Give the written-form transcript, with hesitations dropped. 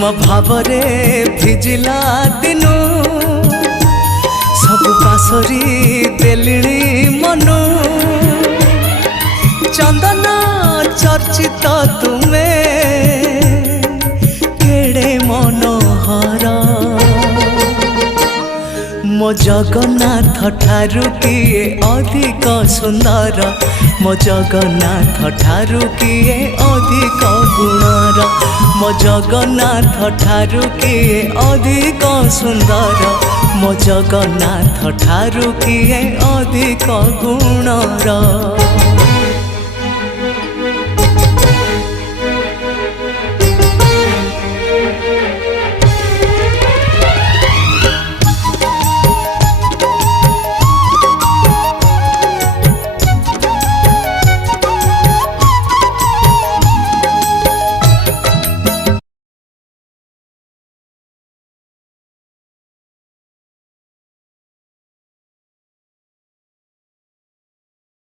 तुम भावरे भिजिला दिनु सब पासरी देलिणी मनु चंदन चर्चित तुमे केड़े मनोहर मो जगन्नाथ ठारू किए अधिक सुंदर मो जगन्नाथ ठारू किए अधिक गुणर मो जगन्नाथ ठारू किए अधिक सुंदर मो जगन्नाथ ठारू किए अधिक गुणर।